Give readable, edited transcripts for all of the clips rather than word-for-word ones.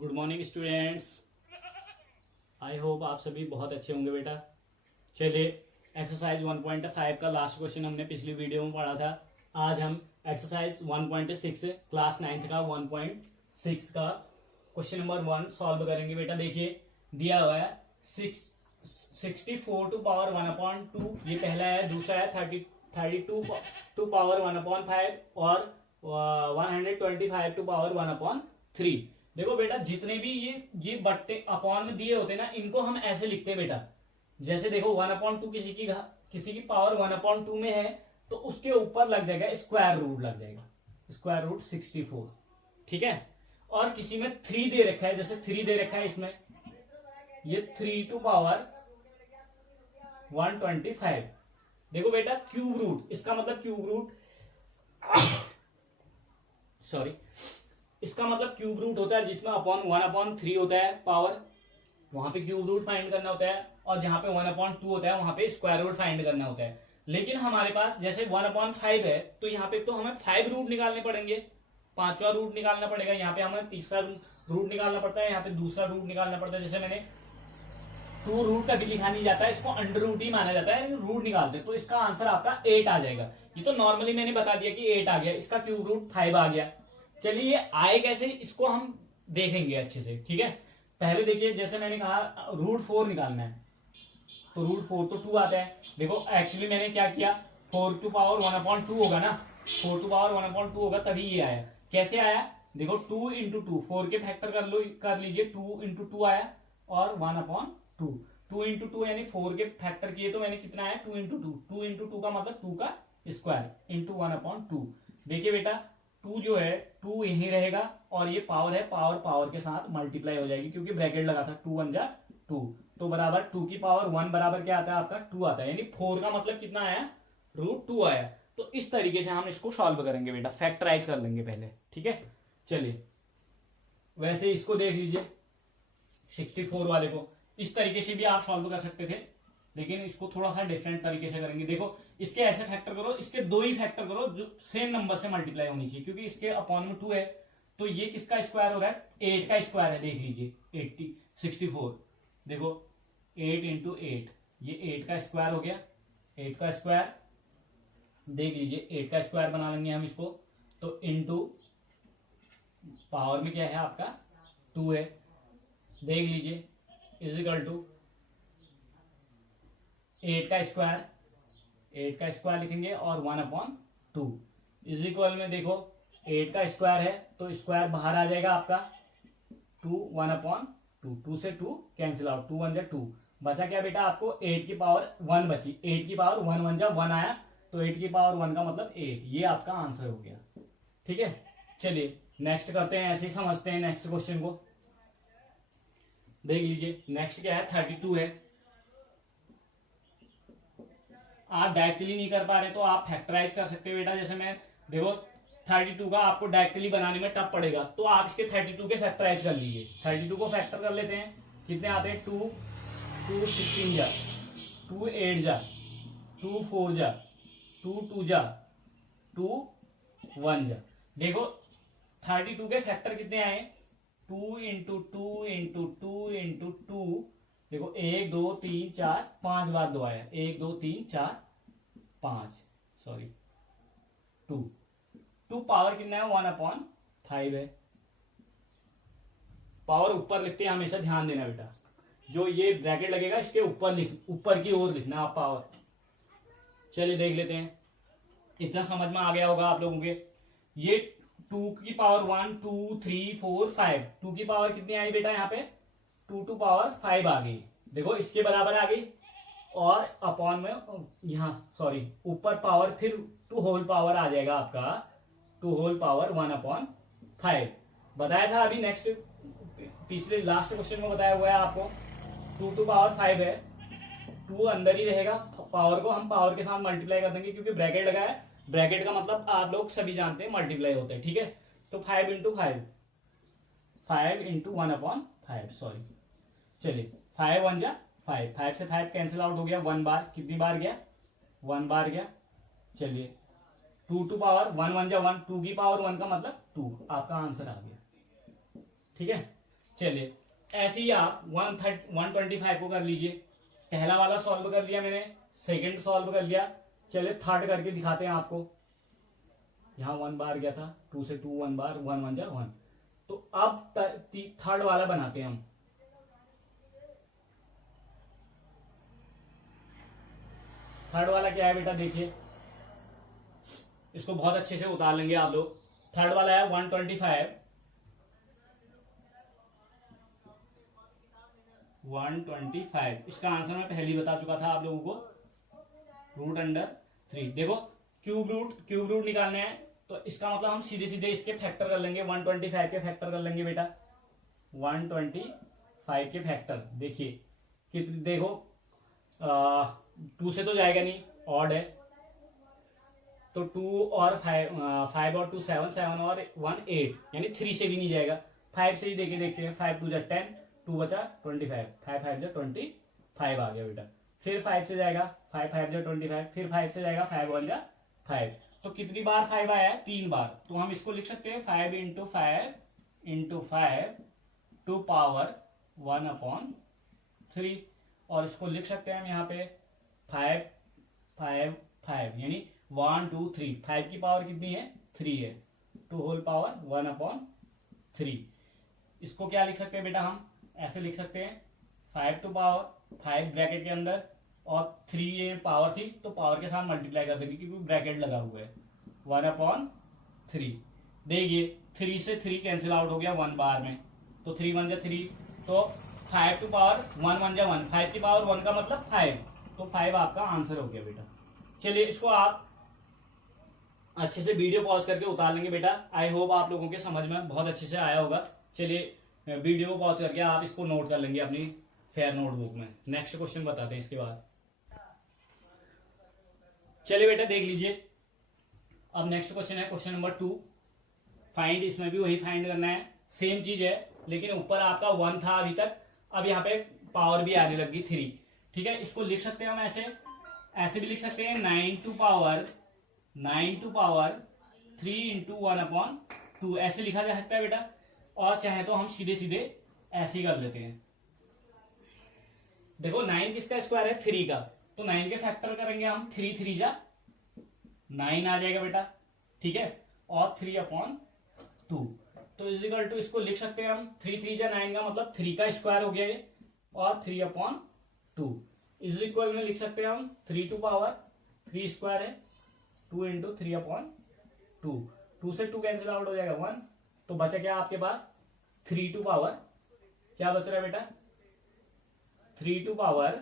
Good morning students. I hope आप सभी बहुत अच्छे होंगे बेटा। चलिए, एक्सरसाइज 1.5 का लास्ट क्वेश्चन हमने पिछली वीडियो में पढ़ा था। आज हम एक्सरसाइज 1.6 क्लास 9th का 1.6 का क्वेश्चन नंबर 1 सॉल्व करेंगे बेटा। देखिए दिया हुआ है 64 टू पावर 1/2, ये पहला है। दूसरा है 32 टू पावर 1/5 और 125 टू पावर 1/3। देखो बेटा, जितने भी ये बट्टे अपॉन में दिए होते हैं ना, इनको हम ऐसे लिखते हैं बेटा। जैसे देखो 1/2 किसी की पावर 1/2 में है तो उसके ऊपर लग जाएगा स्क्वायर रूट, लग जाएगा स्क्वायर रूट 64, ठीक है। और किसी में 3 दे रखा है, जैसे 3 दे रखा है इसमें, ये 3 टू पावर 125। देखो बेटा क्यूब रूट, इसका मतलब क्यूब रूट सॉरी इसका मतलब क्यूब रूट होता है जिसमें अपॉन 1/3 होता है पावर, वहां पे क्यूब रूट फाइंड करना होता है। और जहां पे 1/2 होता है वहां पे स्क्वायर रूट फाइंड करना होता है। लेकिन हमारे पास जैसे 1/5 है तो यहाँ पे तो हमें 5 रूट निकालने पड़ेंगे, 5वां रूट निकालना पड़ेगा। यहाँ पे हमें तीसरा रूट निकालना पड़ता है, यहाँ पे दूसरा रूट निकालना पड़ता है। जैसे मैंने 2 रूट कभी लिखा नहीं जाता है, इसको अंडर रूट ही माना जाता है, रूट निकालते हैं। तो इसका आंसर आपका 8 आ जाएगा। ये तो नॉर्मली मैंने बता दिया कि 8 आ गया, इसका क्यूब रूट 5 आ गया। चलिए ये आए कैसे, इसको हम देखेंगे अच्छे से, ठीक है। पहले देखिए, जैसे मैंने कहा रूट 4 निकालना है, तो रूट 4 तो 2 आता है। देखो एक्चुअली मैंने क्या किया, 4 टू पावर 1/2 होगा ना, 4 टू पावर 1/2 होगा, तभी ये आया। कैसे आया, देखो 2 इंटू 2, 4 के फैक्टर कर लीजिए, 2 इंटू 2 आया और 1/2। 2 इंटू 2 यानी 4 के फैक्टर किए तो मैंने कितना आया, 2 इंटू 2। 2 इंटू 2 का मतलब 2 का स्क्वायर इंटू 1/2। देखिए बेटा 2 जो है 2 यहीं रहेगा और ये पावर है, पावर पावर के साथ मल्टीप्लाई हो जाएगी क्योंकि ब्रैकेट लगा था। 2 1 जा 2, तो बराबर 2 की पावर 1 बराबर क्या आता है आपका 2 आता है। यानी 4 का मतलब कितना आया, रूट 2 आया। तो इस तरीके से हम इसको सॉल्व करेंगे बेटा, फैक्टराइज कर लेंगे पहले, ठीक है। चलिए वैसे इसको देख लीजिए, 64 वाले को इस तरीके से भी आप सॉल्व कर सकते थे, लेकिन इसको थोड़ा सा डिफरेंट तरीके से करेंगे। देखो इसके ऐसे फैक्टर करो, इसके 2 ही फैक्टर करो जो सेम नंबर से मल्टीप्लाई होनी चाहिए, क्योंकि इसके अपॉन में 2 है तो ये किसका स्क्वायर हो रहा है, 8 का स्क्वायर है। देख लीजिए 64, देखो 8 इंटू 8, ये 8 का स्क्वायर हो गया। 8 का स्क्वायर देख लीजिए, 8 का स्क्वायर बना लेंगे हम इसको, तो इंटू पावर में क्या है आपका 2 है, देख लीजिए, इज इक्वल टू 8 का स्क्वायर, 8 का स्क्वायर लिखेंगे और 1/2 इज इक्वल में देखो 8 का स्क्वायर है तो स्क्वायर बाहर आ जाएगा आपका 2, 1/2, 2 से 2 कैंसिल आउट, 2 1 जा 2, बचा क्या बेटा आपको 8 की पावर 1 बची। 8 की पावर 1 1 जा 1 आया, तो 8 की पावर 1 का मतलब 8, ये आपका आंसर हो गया, ठीक है। चलिए नेक्स्ट करते हैं, ऐसे ही समझते हैं नेक्स्ट क्वेश्चन को। देख लीजिए नेक्स्ट क्या है, 32 है। आप डायरेक्टली नहीं कर पा रहे तो आप फैक्टराइज कर सकते हो बेटा। जैसे मैं देखो 32 का आपको डायरेक्टली बनाने में टफ पड़ेगा तो आप इसके 32 के फैक्टराइज कर लीजिए। 32 को फैक्टर कर लेते हैं, कितने आते हैं, 2 2 16 जा, 2 8 जा, 2 4 जा, 2 2 जा, 2 1 जा। देखो 32 के फैक्टर कितने आए, 2 इंटू 2 इंटू 2 इंटू 2, देखो 1 2 3 4 5 बार 2 आया, 1 2 3 4 5, सॉरी 2 पावर कितना है 1/5 है। पावर ऊपर लिखते हैं हमेशा, ध्यान देना बेटा, जो ये ब्रैकेट लगेगा इसके ऊपर की ओर लिखना आप पावर। चलिए देख लेते हैं, इतना समझ में आ गया होगा आप लोगों के। ये 2 की पावर 1 2 3 4 5, 2 की पावर कितनी आई बेटा, यहाँ पे 2 टू पावर 5 आ गई। देखो इसके बराबर आ गई और अपॉन में यहाँ सॉरी ऊपर पावर, फिर 2 होल पावर आ जाएगा आपका, 2 होल पावर 1/5 बताया था अभी। नेक्स्ट पिछले लास्ट क्वेश्चन में बताया हुआ है आपको, 2 टू पावर 5 है, 2 अंदर ही रहेगा, पावर को हम पावर के साथ मल्टीप्लाई कर देंगे क्योंकि ब्रैकेट लगा है। ब्रैकेट का मतलब आप लोग सभी जानते हैं मल्टीप्लाई होता है, ठीक है। तो 5 इंटू 5, 5 इंटू 1/5, सॉरी। चलिए 5 1 जा 5, 5 से 5 कैंसिल आउट हो गया, 1 बार, कितनी बार गया 1 बार गया। चलिए 2 टू पावर 1 1 जा 1, 2 की पावर 1 का मतलब 2, आपका आंसर आ गया, ठीक है। चलिए ऐसे ही आप 125 को कर लीजिए। पहला वाला सॉल्व कर लिया मैंने, सेकंड सॉल्व कर लिया। चलिए थर्ड करके दिखाते हैं आपको। यहाँ 1 बार गया था, 2 से 2 1 बार, 1 1 जा 1। तो अब थर्ड वाला बनाते हैं हम। थर्ड वाला क्या है बेटा, देखिए इसको बहुत अच्छे से उतार लेंगे आप लोग। थर्ड वाला है 125 125। इसका आंसर मैं पहले ही बता चुका था आप लोगों को, √3। देखो क्यूब रूट निकालने हैं, तो इसका मतलब हम सीधे सीधे इसके फैक्टर कर लेंगे। 125 के फैक्टर कर लेंगे बेटा, 125 के फैक्टर। देखिए कि देखो 2 से तो जाएगा नहीं, ऑड है, तो 2 और 5 और 2 7 7 और 1 8, यानी 3 से भी नहीं जाएगा। 5 से ही देखते हैं। 5 2 जा 10, 2 बचा 25, 5 5 जा 25 आ गया बेटा। फिर 5 से जाएगा, 5 5 जा 25, फिर 5 से जाएगा, 5 1 जा 5। तो कितनी बार 5 आया है, 3 बार। तो हम इसको लिख सकते हैं 5 × 5 टू पावर 1/3। और इसको लिख सकते हैं हम यहाँ पे 5 5 5, यानी 1 2 3। 5 की पावर कितनी है, 3 है, टू होल पावर 1/3। इसको क्या लिख सकते हैं बेटा, हम ऐसे लिख सकते हैं 5 टू पावर 5 ब्रैकेट के अंदर, और 3 ये पावर थी तो पावर के साथ मल्टीप्लाई कर देंगे क्योंकि ब्रैकेट लगा हुआ है, 1/3। देखिए 3 से 3 कैंसिल आउट हो गया 1 बार में, तो 3 1 जा 3, तो 5 टू पावर 1 1 जा 1। 5 की पावर 1 का मतलब 5, तो 5 आपका आंसर हो गया बेटा। चलिए इसको आप अच्छे से वीडियो पॉज करके उतार लेंगे बेटा। आई होप आप लोगों के समझ में बहुत अच्छे से आया होगा। चलिए वीडियो को पॉज करके आप इसको नोट कर लेंगे अपनी फेयर नोटबुक में। नेक्स्ट क्वेश्चन बताते हैं इसके बाद। चलिए बेटा देख लीजिए, अब नेक्स्ट क्वेश्चन है क्वेश्चन नंबर 2। फाइंड, इसमें भी वही फाइंड करना है, सेम चीज है, लेकिन ऊपर आपका 1 था अभी तक, अब यहाँ पे पावर भी आने लगी 3। ठीक है, इसको लिख सकते हैं हम ऐसे भी लिख सकते हैं 9 टू पावर 3 × 1/2, ऐसे लिखा जा सकता है बेटा। और चाहे तो हम सीधे सीधे ऐसे ही कर लेते हैं। देखो 9 किसका स्क्वायर है, 3 का, तो 9 के फैक्टर करेंगे हम, 3 3 जा 9 आ जाएगा बेटा। ठीक है, और 3/2, तो इजिकल टू इसको लिख सकते हैं हम 3 3 जा 9 का मतलब 3 का स्क्वायर हो गया ये, और 3/2 इज इक्वल में लिख सकते हैं हम 3 टू पावर 3 स्क्वायर है, 2 × 3/2। 2 से 2 कैंसिल आउट हो जाएगा 1, तो बचा क्या आपके पास 3 टू पावर, क्या बच रहा है बेटा, 3 टू पावर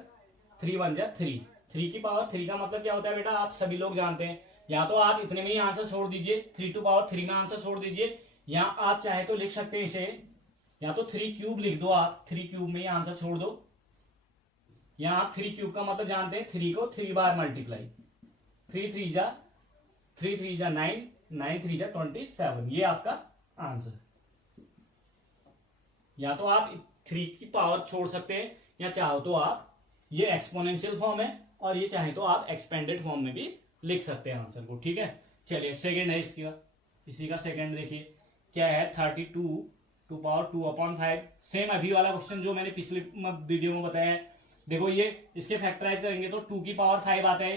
3 1 जा 3। 3 की पावर 3 का मतलब क्या होता है बेटा, आप सभी लोग जानते हैं। या तो आप इतने में ही आंसर छोड़ दीजिए, 3 टू पावर 3 में आंसर छोड़ दीजिए, या आप चाहे तो लिख सकते हैं इसे, या तो 3 क्यूब लिख दो, आप 3 क्यूब में ही आंसर छोड़ दो, या आप 3 क्यूब का मतलब जानते हैं 3 को 3 बार मल्टीप्लाई, 3 3 जा 9, 9 3 जा 27, ये आपका आंसर। या तो आप 3 की पावर छोड़ सकते हैं, या चाहो तो आप, ये एक्सपोनेंशियल फॉर्म है, और ये चाहे तो आप एक्सपेंडेड फॉर्म में भी लिख सकते हैं आंसर को। ठीक है, चलिए सेकंड है इसी का सेकंड देखिए क्या है, 32 टू पावर 2/5। सेम अभी वाला क्वेश्चन जो मैंने पिछले वीडियो में बताया है। देखो ये इसके फैक्टराइज करेंगे तो 2 की पावर 5 आता है,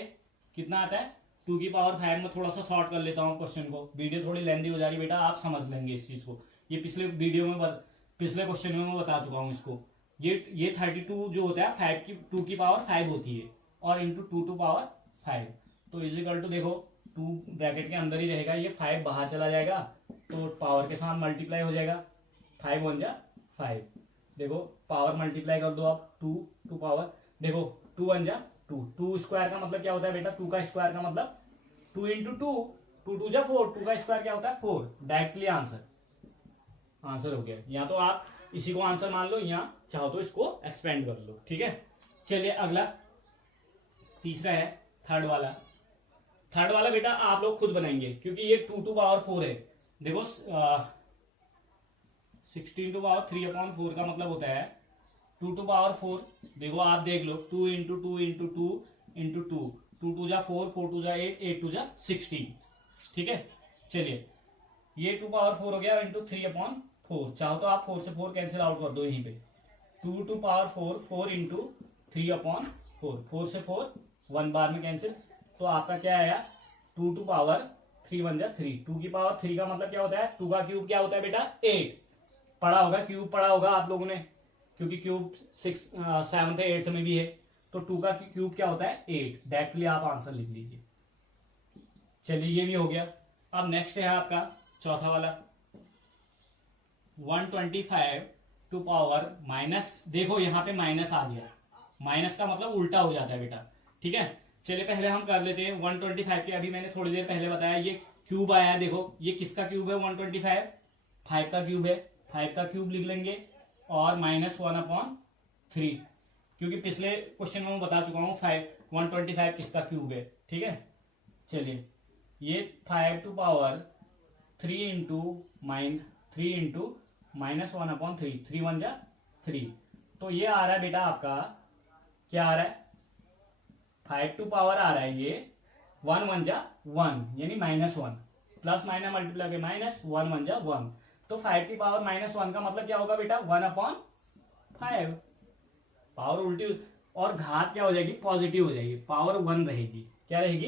कितना आता है 2 की पावर 5। में थोड़ा सा शॉर्ट कर लेता हूँ क्वेश्चन को, वीडियो थोड़ी लेंदी हो जा रही बेटा, आप समझ लेंगे इस चीज को। ये पिछले वीडियो में पिछले क्वेश्चन में मैं बता चुका हूँ इसको। ये 32 जो होता है 2 की पावर 5 होती है, और इंटू 2 टू पावर 5, तो इजिकल टू देखो 2 ब्रैकेट के अंदर ही रहेगा, ये 5 बाहर चला जाएगा, तो पावर के साथ मल्टीप्लाई हो जाएगा, 5 1 जा 5। देखो पावर मल्टीप्लाई कर दो आप, 2 टू पावर, देखो 2 1 जा 2। 2 स्क्वायर का मतलब क्या होता है बेटा, 2 का स्क्वायर का मतलब 2 × 2, 2 2 जा 4, 2 का स्क्वायर क्या होता है 4। डायरेक्टली आंसर हो गया। या तो आप इसी को आंसर मान लो, या चाहो तो इसको एक्सपेंड कर लो। ठीक है, चलिए अगला तीसरा है थर्ड वाला बेटा आप लोग खुद बनाएंगे, क्योंकि ये 2 टू पावर 4 है। देखो 16 टू पावर 3/4 का मतलब होता है 2 टू पावर 4। देखो आप देख लो, 2 × 2 × 2 × 2, 2 2 जा 4, 4 2 जा 8, 8 2 जा 16। ठीक है, चलिए ये 2 पावर 4 हो गया इंटू 3/4, 4, चाहो तो आप 4 से 4 कैंसिल आउट कर दो यहीं पे, 2 टू पावर 4, 4 इंटू 3/4, 4 से 4 1 बार में कैंसिल, तो आपका क्या आया 2 टू पावर 3 1 जा 3, 2 की पावर 3 का मतलब क्या होता है, 2 का क्यूब क्या होता है बेटा 8, पढ़ा होगा क्यूब पढ़ा होगा आप लोगों ने, क्योंकि क्यूब 6 7th 8th में भी है, तो 2 का क्यूब क्या होता है 8, डायरेक्टली आप आंसर लिख लीजिए। चलिए ये भी हो गया। अब नेक्स्ट है आपका चौथा वाला 125 टू पावर माइनस, देखो यहाँ पे माइनस आ गया, माइनस का मतलब उल्टा हो जाता है बेटा, ठीक है। चलिए पहले हम कर लेते हैं 125 के, अभी मैंने थोड़ी देर पहले बताया ये क्यूब आया है, देखो ये किसका क्यूब है 125, 5 का क्यूब है, 5 का क्यूब लिख लेंगे और -1/3, क्योंकि पिछले क्वेश्चन में मैं बता चुका हूं 125 किसका क्यूब है, ठीक है। चलिए ये 5 टू पावर 3 इंटू -1/3, 3 1 जा 3, तो ये आ रहा है बेटा आपका क्या आ रहा है 5 टू पावर आ रहा है ये 1 1 जा 1 यानी -1, प्लस माइनस मल्टीप्लाई के -1 1 जा 1, तो 5 की पावर -1 का मतलब क्या होगा बेटा 1/5, पावर उल्टी और घात क्या हो जाएगी पॉजिटिव हो जाएगी, पावर 1 रहेगी, क्या रहेगी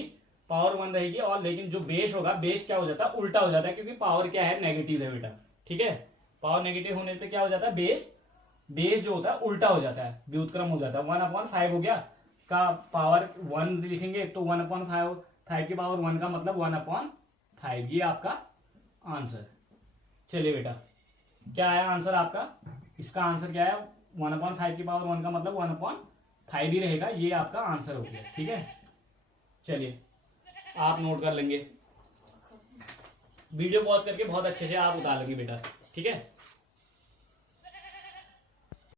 पावर 1 रहेगी, और लेकिन जो बेस होगा बेस क्या हो जाता है उल्टा हो जाता है, क्योंकि पावर क्या है नेगेटिव है बेटा, ठीक है। पावर नेगेटिव होने पे क्या हो जाता है बेस जो होता है उल्टा हो जाता है, व्युत्क्रम हो जाता है, 1/5 हो गया का पावर 1 लिखेंगे तो 1/5, 5 की पावर 1 का मतलब 1/5, ये आपका आंसर। चलिए बेटा क्या आया आंसर आपका, इसका आंसर क्या है 1/5 की पावर 1 का मतलब 1/5 ही रहेगा, ये आपका आंसर हो गया, ठीक है। चलिए आप नोट कर लेंगे, वीडियो पॉज करके बहुत अच्छे से आप उतार लेंगे बेटा, ठीक है।